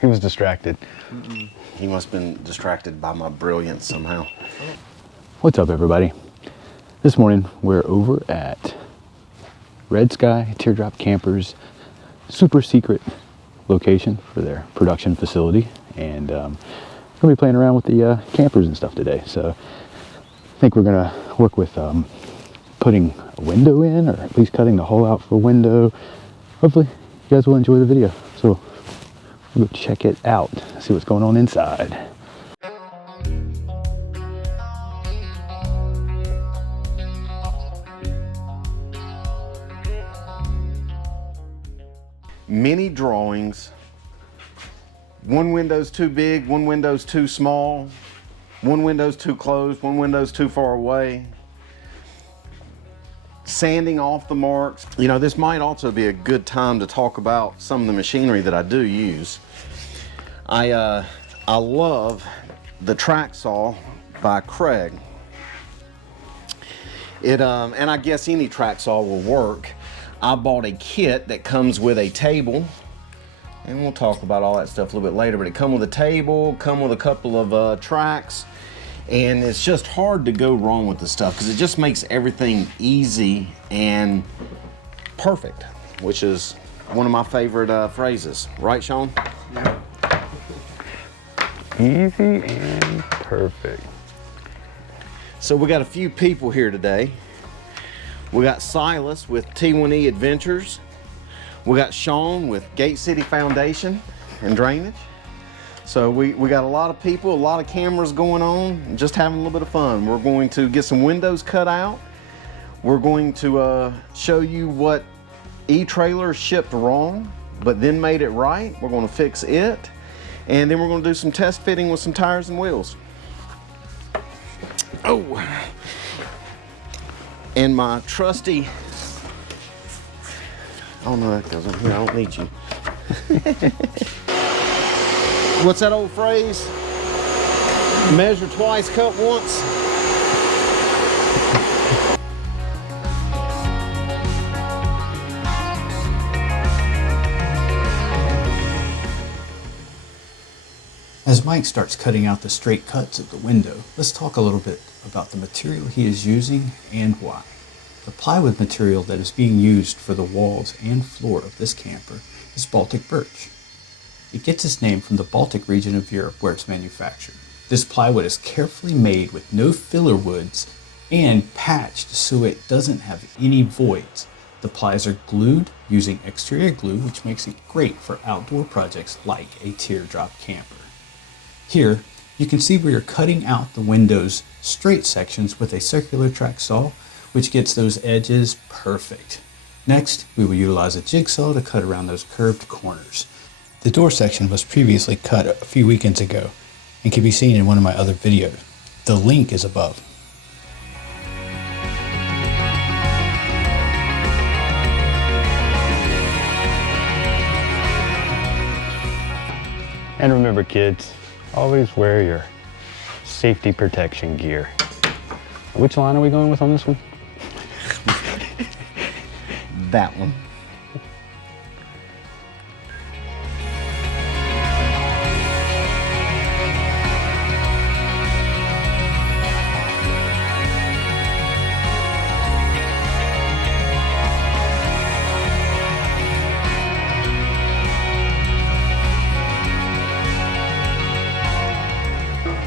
He was distracted. He must have been distracted by my brilliance somehow. What's up, everybody? This morning we're over at Red Sky Teardrop Campers' super secret location for their production facility, and we're gonna be playing around with the campers and stuff today. So I think we're gonna work with putting a window in, or at least cutting the hole out for a window. Hopefully you guys will enjoy the video. So we'll go check it out, see what's going on inside. Many drawings. One window's too big, one window's too small, one window's too close, one window's too far away. Sanding off the marks. You know, this might also be a good time to talk about some of the machinery that I do use. I love the track saw by Craig. And I guess any track saw will work. I bought a kit that comes with a table, and we'll talk about all that stuff a little bit later, but it comes with a table, come with a couple of tracks, and it's just hard to go wrong with the stuff because it just makes everything easy and perfect, which is one of my favorite phrases. Right, Sean? Yeah. Easy and perfect. So we got a few people here today. We got Silas with T1E Adventures. We got Sean with Gate City Foundation and Drainage. So we got a lot of people, a lot of cameras going on, just having a little bit of fun. We're going to get some windows cut out. We're going to show you what e-trailer shipped wrong, but then made it right. We're going to fix it. And then we're going to do some test fitting with some tires and wheels. Oh. And my trusty, oh no, that goes on here, I don't need you. What's that old phrase? Measure twice, cut once. As Mike starts cutting out the straight cuts of the window, let's talk a little bit about the material he is using and why. The plywood material that is being used for the walls and floor of this camper is Baltic birch. It gets its name from the Baltic region of Europe where it's manufactured. This plywood is carefully made with no filler woods and patched so it doesn't have any voids. The plies are glued using exterior glue, which makes it great for outdoor projects like a teardrop camper. Here, you can see we are cutting out the window's straight sections with a circular track saw, which gets those edges perfect. Next, we will utilize a jigsaw to cut around those curved corners. The door section was previously cut a few weekends ago and can be seen in one of my other videos. The link is above. And remember, kids, always wear your safety protection gear. Which line are we going with on this one? That one.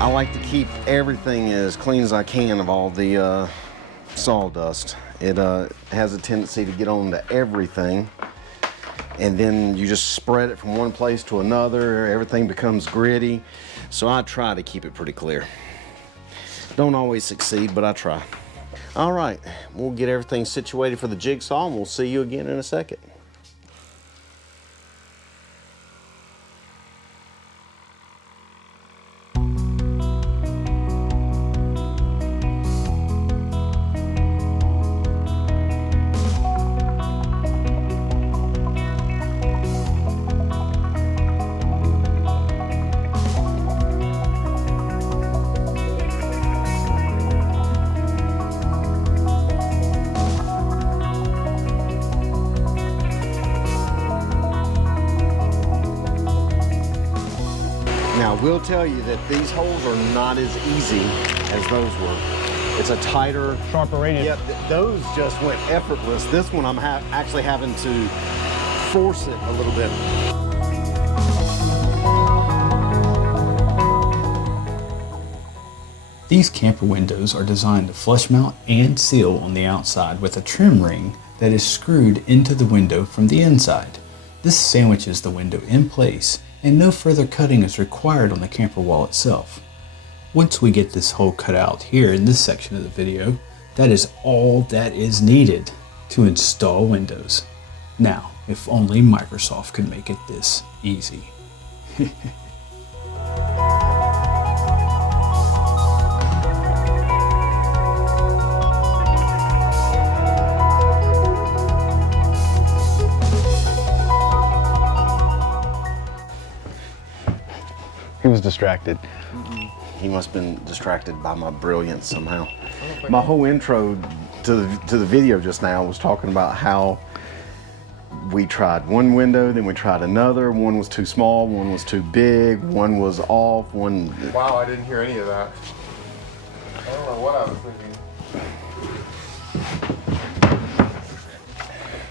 I like to keep everything as clean as I can of all the sawdust. It has a tendency to get onto everything, and then you just spread it from one place to another. Everything becomes gritty, so I try to keep it pretty clear. Don't always succeed, but I try. All right, we'll get everything situated for the jigsaw, and we'll see you again in a second. Now, I will tell you that these holes are not as easy as those were. It's a tighter, Sharper radius. Yep, those just went effortless. This one I'm actually having to force it a little bit. These camper windows are designed to flush mount and seal on the outside with a trim ring that is screwed into the window from the inside. This sandwiches the window in place, and no further cutting is required on the camper wall itself. Once we get this hole cut out here in this section of the video, that is all that is needed to install windows. Now, if only Microsoft could make it this easy. He was distracted. He must have been distracted by my brilliance somehow. My whole intro to the video just now was talking about how we tried one window, then we tried another. One was too small, one was too big, one was off, one... Wow, I didn't hear any of that. I don't know what I was thinking.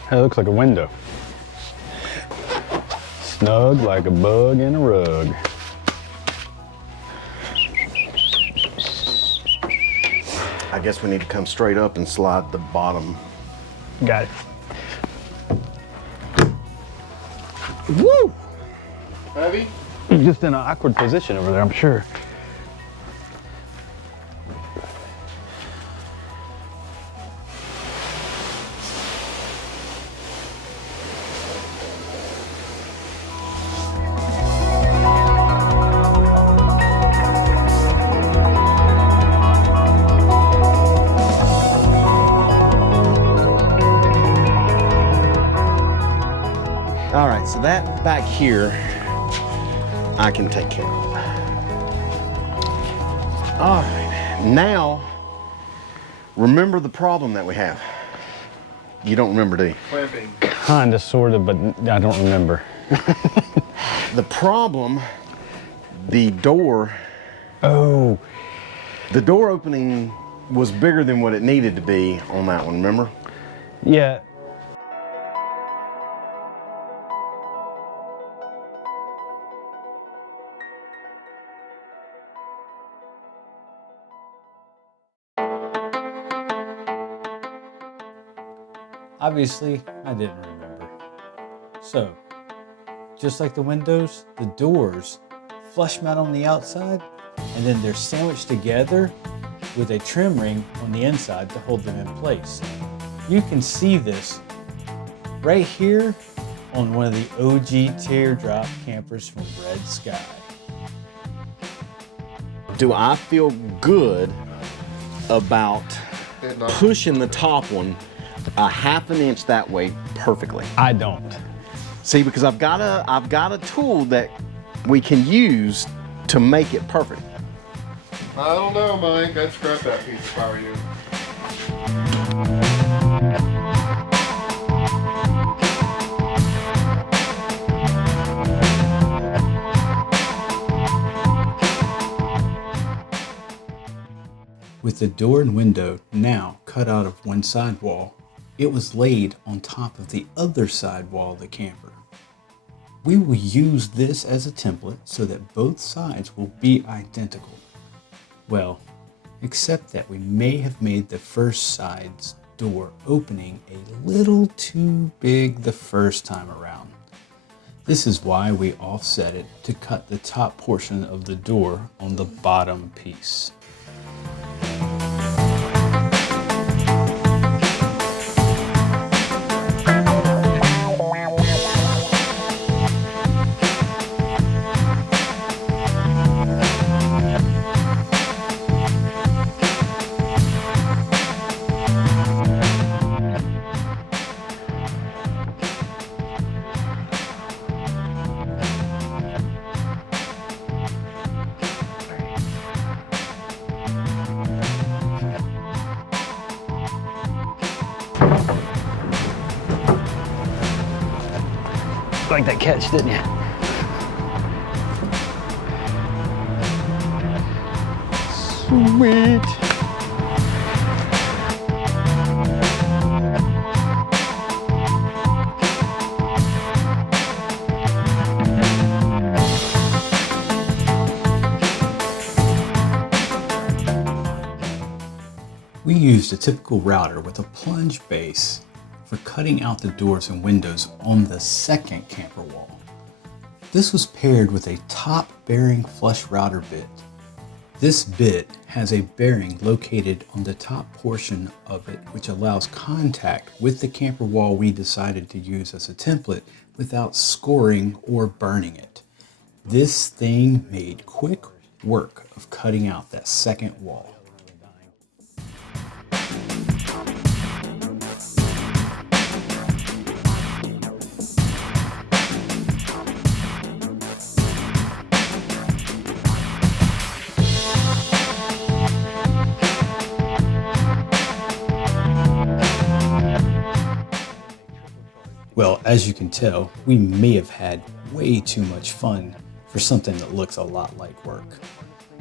That looks like a window. Snug like a bug in a rug. I guess we need to come straight up and slide the bottom. Got it. Woo! Heavy? You're just in an awkward position over there, I'm sure. All right, so that back here, I can take care of. All right, now, remember the problem that we have. You don't remember, do you? Clamping. Kinda, sorta, but I don't remember. The problem, the door Oh, opening was bigger than what it needed to be on that one, remember? yeah. Obviously, I didn't remember. So, just like the windows, the doors flush mount on the outside, and then they're sandwiched together with a trim ring on the inside to hold them in place. You can see this right here on one of the OG teardrop campers from Red Sky. Do I feel good about Did not. pushing the top one a half an inch that way perfectly? I don't. See, because I've got a tool that we can use to make it perfect. I don't know, Mike. I'd scrap that piece if I were you. With the door and window now cut out of one side wall, it was laid on top of the other side wall of the camper. We will use this as a template so that both sides will be identical. Well, except that we may have made the first side's door opening a little too big the first time around. This is why we offset it to cut the top portion of the door on the bottom piece. Like that catch, didn't you? Sweet. We used a typical router with a plunge base for cutting out the doors and windows on the second camper wall. This was paired with a top bearing flush router bit. This bit has a bearing located on the top portion of it, which allows contact with the camper wall we decided to use as a template without scoring or burning it. This thing made quick work of cutting out that second wall. Well, as you can tell, we may have had way too much fun for something that looks a lot like work.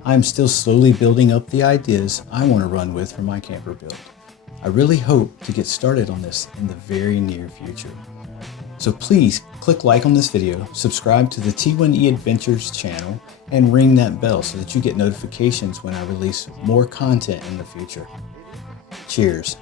I'm still slowly building up the ideas I want to run with for my camper build. I really hope to get started on this in the very near future. So please click like on this video, subscribe to the T1E Adventures channel, and ring that bell so that you get notifications when I release more content in the future. Cheers.